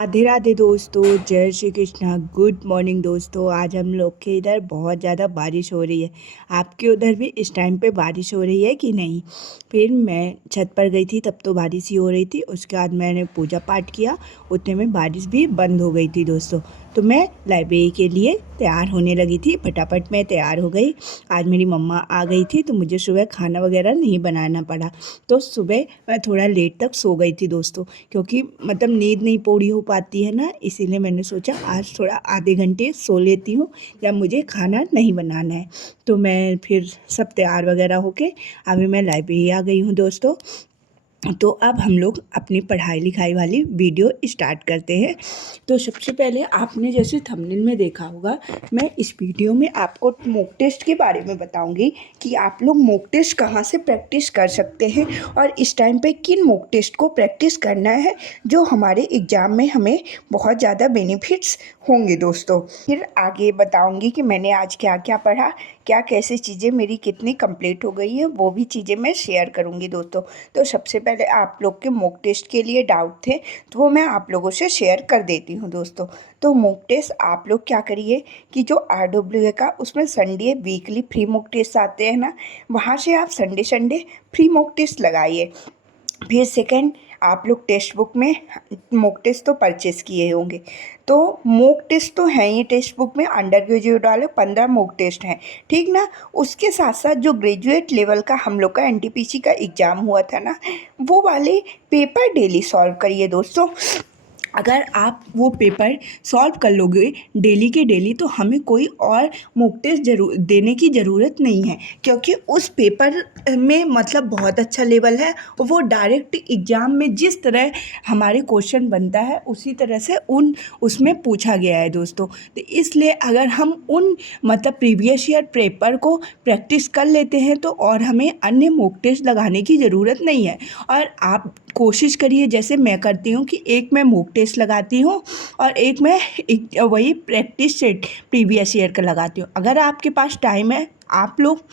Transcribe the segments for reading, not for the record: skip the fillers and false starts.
राधे राधे दोस्तों, जय Shri Krishna. Good morning दोस्तों। आज हम लोग के इधर बहुत ज़्यादा बारिश हो रही है। आपके उधर भी इस टाइम पे बारिश हो रही है कि नहीं? फिर मैं छत पर गई थी, तब तो बारिश ही हो रही थी। उसके बाद मैंने पूजा पाठ किया, उतने में बारिश भी बंद हो गई थी दोस्तों। तो मैं लाइब्रेरी के लिए तैयार होने लगी थी। फटाफट मैं तैयार हो गई। आज मेरी मम्मा आ गई थी तो मुझे सुबह खाना वगैरह नहीं बनाना पड़ा। तो सुबह मैं थोड़ा लेट तक सो गई थी दोस्तों, क्योंकि मतलब नींद नहीं पूरी हो पाती है ना, इसीलिए मैंने सोचा आज थोड़ा आधे घंटे सो लेती हूँ जब मुझे खाना नहीं बनाना है। तो मैं फिर सब तैयार वगैरह होके अभी मैं लाइब्रेरी आ गई हूँ दोस्तों। तो अब हम लोग अपनी पढ़ाई लिखाई वाली वीडियो स्टार्ट करते हैं। तो सबसे पहले आपने जैसे थंबनेल में देखा होगा, मैं इस वीडियो में आपको मॉक टेस्ट के बारे में बताऊंगी कि आप लोग मॉक टेस्ट कहाँ से प्रैक्टिस कर सकते हैं और इस टाइम पे किन मॉक टेस्ट को प्रैक्टिस करना है जो हमारे एग्ज़ाम में हमें बहुत ज़्यादा बेनिफिट्स होंगे दोस्तों। फिर आगे बताऊंगी कि मैंने आज क्या क्या पढ़ा, क्या कैसे चीज़ें मेरी कितनी कंप्लीट हो गई है, वो भी चीज़ें मैं शेयर करूँगी दोस्तों। तो सबसे पहले आप लोग के मॉक टेस्ट के लिए डाउट थे तो वो मैं आप लोगों से शेयर कर देती हूँ दोस्तों। तो मॉक टेस्ट आप लोग क्या करिए कि जो RWA का उसमें Sunday weekly free mock test आते हैं ना, वहाँ से आप Sunday Sunday free mock test लगाइए। फिर सेकंड, आप लोग टेक्स्ट बुक में मॉक टेस्ट तो परचेस किए होंगे, तो मॉक टेस्ट तो हैं ही टेक्स्ट बुक में। अंडर ग्रेजुएट वाले 15 मॉक टेस्ट हैं, ठीक ना। उसके साथ साथ जो ग्रेजुएट लेवल का हम लोग का NTPC का एग्ज़ाम हुआ था ना, वो वाले पेपर डेली सॉल्व करिए दोस्तों। अगर आप वो पेपर सॉल्व कर लोगे डेली के डेली, तो हमें कोई और मॉक टेस्ट जरूर देने की ज़रूरत नहीं है, क्योंकि उस पेपर में मतलब बहुत अच्छा लेवल है। वो डायरेक्ट एग्ज़ाम में जिस तरह हमारे क्वेश्चन बनता है उसी तरह से उसमें पूछा गया है दोस्तों। तो इसलिए अगर हम उन मतलब प्रीवियस ईयर पेपर को प्रैक्टिस कर लेते हैं तो और हमें अन्य मॉक टेस्ट लगाने की ज़रूरत नहीं है। और आप कोशिश करिए जैसे मैं करती हूँ कि एक मैं मॉक टेस्ट लगाती हूँ और एक मैं वही प्रैक्टिस सेट प्रीवियस ईयर का लगाती हूँ। अगर आपके पास टाइम है, आप लोग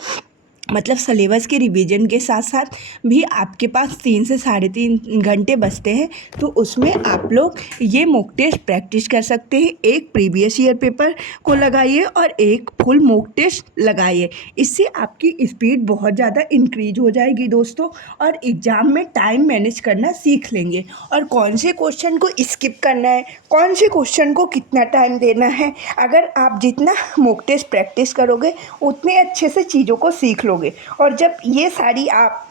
मतलब सिलेबस के रिवीजन के साथ साथ भी आपके पास 3 से 3.5 घंटे बचते हैं, तो उसमें आप लोग ये मॉक टेस्ट प्रैक्टिस कर सकते हैं। एक प्रीवियस ईयर पेपर को लगाइए और एक फुल मॉक टेस्ट लगाइए। इससे आपकी स्पीड बहुत ज़्यादा इंक्रीज हो जाएगी दोस्तों, और एग्ज़ाम में टाइम मैनेज करना सीख लेंगे और कौन से क्वेश्चन को स्किप करना है, कौन से क्वेश्चन को कितना टाइम देना है। अगर आप जितना मॉक टेस्ट प्रैक्टिस करोगे उतने अच्छे से चीज़ों को सीख लोगे। और जब ये सारी आप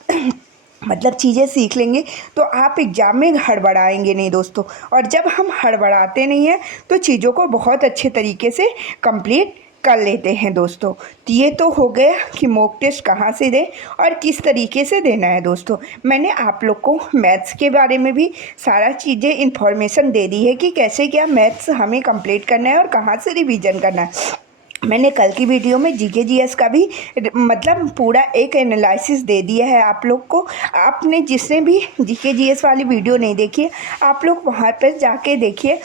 मतलब चीज़ें सीख लेंगे तो आप एग्ज़ाम में हड़बड़ाएंगे नहीं दोस्तों। और जब हम हड़बड़ाते नहीं हैं तो चीज़ों को बहुत अच्छे तरीके से कंप्लीट कर लेते हैं दोस्तों। तो ये तो हो गया कि मॉक टेस्ट कहाँ से दें और किस तरीके से देना है दोस्तों। मैंने आप लोग को मैथ्स के बारे में भी सारा चीज़ें इन्फॉर्मेशन दे दी है कि कैसे क्या मैथ्स हमें कंप्लीट करना है और कहाँ से रिवीजन करना है। मैंने कल की वीडियो में GK GS का भी मतलब पूरा एक एनालिसिस दे दिया है आप लोग को। आपने जिसने भी GK GS वाली वीडियो नहीं देखी है, आप लोग वहाँ पर जाके देखिए।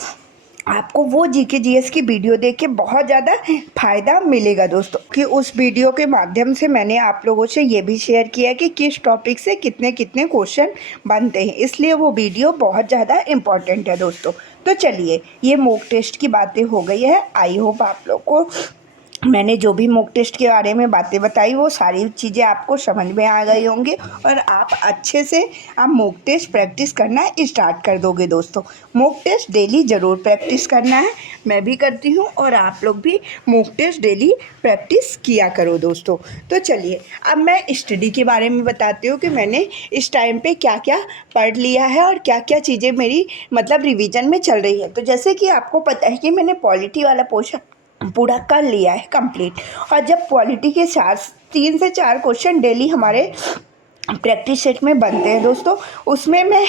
आपको वो GK GS की वीडियो देख के बहुत ज़्यादा फ़ायदा मिलेगा दोस्तों, कि उस वीडियो के माध्यम से मैंने आप लोगों से ये भी शेयर किया है कि किस टॉपिक से कितने कितने क्वेश्चन बनते हैं, इसलिए वो वीडियो बहुत ज़्यादा इम्पॉर्टेंट है दोस्तों। तो चलिए, ये मॉक टेस्ट की बातें हो गई है। आई होप आप लोग को मैंने जो भी मॉक टेस्ट के बारे में बातें बताई वो सारी चीज़ें आपको समझ में आ गई होंगी और आप अच्छे से आप मॉक टेस्ट प्रैक्टिस करना स्टार्ट कर दोगे दोस्तों। मॉक टेस्ट डेली ज़रूर प्रैक्टिस करना है, मैं भी करती हूँ और आप लोग भी मॉक टेस्ट डेली प्रैक्टिस किया करो दोस्तों। तो चलिए, अब मैं स्टडी के बारे में बताती हूँ कि मैंने इस टाइम पे क्या क्या पढ़ लिया है और क्या क्या चीज़ें मेरी मतलब रिवीजन में चल रही है। तो जैसे कि आपको पता है कि मैंने पॉलिटी वाला पोर्शन पूरा कर लिया है कंप्लीट। और जब पॉलिटी के 3 से 4 क्वेश्चन डेली हमारे प्रैक्टिस सेट में बनते हैं दोस्तों, उसमें मैं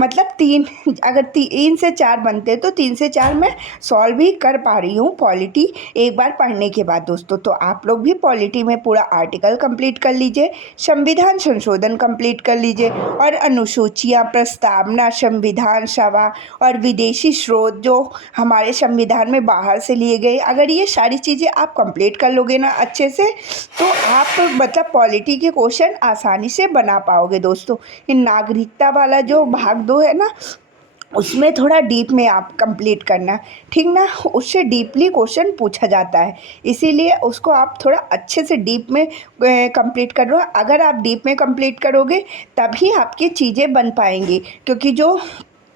मतलब 3 अगर 3 से 4 बनते हैं तो 3 से 4 मैं सॉल्व भी कर पा रही हूँ पॉलिटी एक बार पढ़ने के बाद दोस्तों। तो आप लोग भी पॉलिटी में पूरा आर्टिकल कंप्लीट कर लीजिए, संविधान संशोधन कंप्लीट कर लीजिए और अनुसूचियाँ, प्रस्तावना, संविधान सभा और विदेशी स्रोत जो हमारे संविधान में बाहर से लिए गए, अगर ये सारी चीज़ें आप कंप्लीट कर लोगे ना अच्छे से, तो आप मतलब पॉलिटी के क्वेश्चन आसानी से बना पाओगे दोस्तों। ये नागरिकता वाला जो भाग 2 है ना, उसमें थोड़ा डीप में आप कंप्लीट करना, ठीक ना। उससे डीपली क्वेश्चन पूछा जाता है, इसीलिए उसको आप थोड़ा अच्छे से डीप में कंप्लीट करो। अगर आप डीप में कंप्लीट करोगे तभी आपकी चीज़ें बन पाएंगी, क्योंकि जो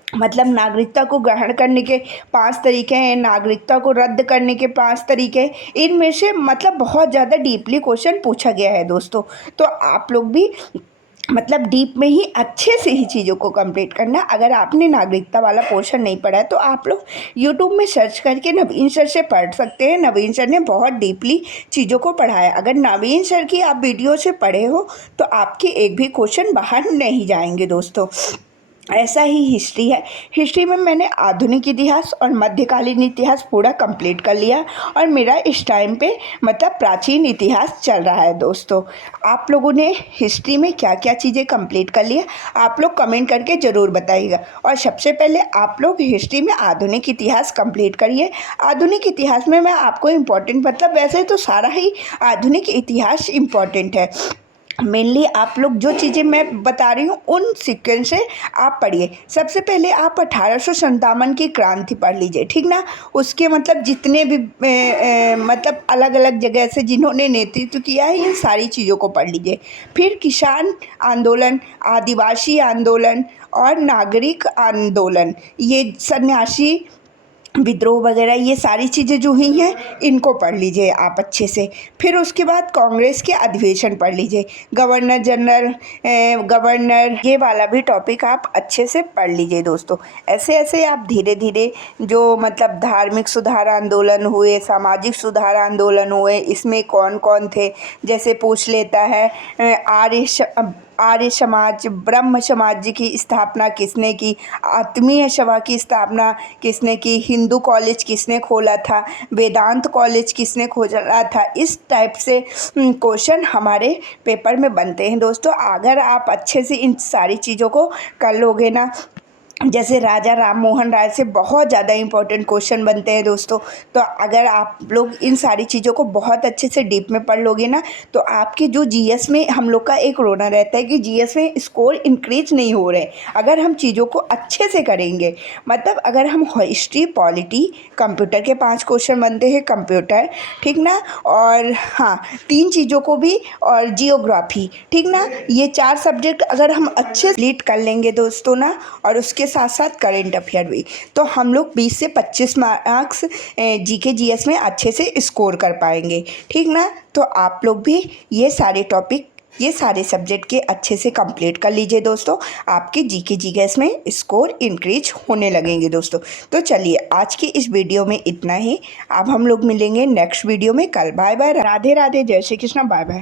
मतलब नागरिकता को ग्रहण करने के 5 तरीके हैं, नागरिकता को रद्द करने के 5 तरीके हैं, इनमें से मतलब बहुत ज़्यादा डीपली क्वेश्चन पूछा गया है दोस्तों। तो आप लोग भी मतलब डीप में ही अच्छे से ही चीज़ों को कंप्लीट करना। अगर आपने नागरिकता वाला पोर्शन नहीं पढ़ा है तो आप लोग यूट्यूब में सर्च करके नवीन सर से पढ़ सकते हैं। नवीन सर ने बहुत डीपली चीज़ों को पढ़ा है। अगर नवीन सर की आप वीडियो से पढ़े हो तो आपके एक भी क्वेश्चन बाहर नहीं जाएंगे दोस्तों। ऐसा ही हिस्ट्री है। हिस्ट्री में मैंने आधुनिक इतिहास और मध्यकालीन इतिहास पूरा कंप्लीट कर लिया, और मेरा इस टाइम पे मतलब प्राचीन इतिहास चल रहा है दोस्तों। आप लोगों ने हिस्ट्री में क्या क्या चीज़ें कंप्लीट कर लिया, आप लोग कमेंट करके ज़रूर बताइएगा। और सबसे पहले आप लोग हिस्ट्री में आधुनिक इतिहास कंप्लीट करिए। आधुनिक इतिहास में मैं आपको इम्पोर्टेंट मतलब वैसे तो सारा ही आधुनिक इतिहास इम्पोर्टेंट है, मेनली आप लोग जो चीज़ें मैं बता रही हूँ उन सीक्वेंस से आप पढ़िए। सबसे पहले आप 1857 की क्रांति पढ़ लीजिए, ठीक ना। उसके मतलब जितने भी मतलब अलग अलग जगह से जिन्होंने नेतृत्व किया है, इन सारी चीज़ों को पढ़ लीजिए। फिर किसान आंदोलन, आदिवासी आंदोलन और नागरिक आंदोलन, ये सन्यासी विद्रोह वगैरह, ये सारी चीज़ें जो हुई हैं इनको पढ़ लीजिए आप अच्छे से। फिर उसके बाद कांग्रेस के अधिवेशन पढ़ लीजिए, गवर्नर जनरल, गवर्नर, ये वाला भी टॉपिक आप अच्छे से पढ़ लीजिए दोस्तों। ऐसे ऐसे आप धीरे धीरे जो मतलब धार्मिक सुधार आंदोलन हुए, सामाजिक सुधार आंदोलन हुए, इसमें कौन कौन थे, जैसे पूछ लेता है आर्य समाज, ब्रह्म समाज की स्थापना किसने की, आत्मीय सभा की स्थापना किसने की, हिंदू कॉलेज किसने खोला था, वेदांत कॉलेज किसने खोला था। इस टाइप से क्वेश्चन हमारे पेपर में बनते हैं दोस्तों। अगर आप अच्छे से इन सारी चीज़ों को कर लोगे ना, जैसे राजा राम मोहन राय से बहुत ज़्यादा इंपॉर्टेंट क्वेश्चन बनते हैं दोस्तों। तो अगर आप लोग इन सारी चीज़ों को बहुत अच्छे से डीप में पढ़ लोगे ना, तो आपके जो जीएस में हम लोग का एक रोना रहता है कि जीएस में स्कोर इंक्रीज नहीं हो रहे अगर हम चीज़ों को अच्छे से करेंगे। मतलब अगर हम हिस्ट्री, पॉलिटी, कंप्यूटर के 5 क्वेश्चन बनते हैं, कंप्यूटर, ठीक ना, और हाँ 3 चीज़ों को भी, और जियोग्राफी, ठीक ना, ये 4 सब्जेक्ट अगर हम अच्छे से लीड कर लेंगे दोस्तों ना, और उसके साथ साथ करंट अफेयर भी, तो हम लोग 20 से 25 मार्क्स जीके जीएस में अच्छे से स्कोर कर पाएंगे, ठीक ना। तो आप लोग भी ये सारे टॉपिक, ये सारे सब्जेक्ट के अच्छे से कंप्लीट कर लीजिए दोस्तों। आपके जीके जीएस में स्कोर इंक्रीज होने लगेंगे दोस्तों। तो चलिए आज की इस वीडियो में इतना ही। अब हम लोग मिलेंगे नेक्स्ट वीडियो में कल। बाय बाय, राधे राधे, जय श्री कृष्ण, बाय बाय।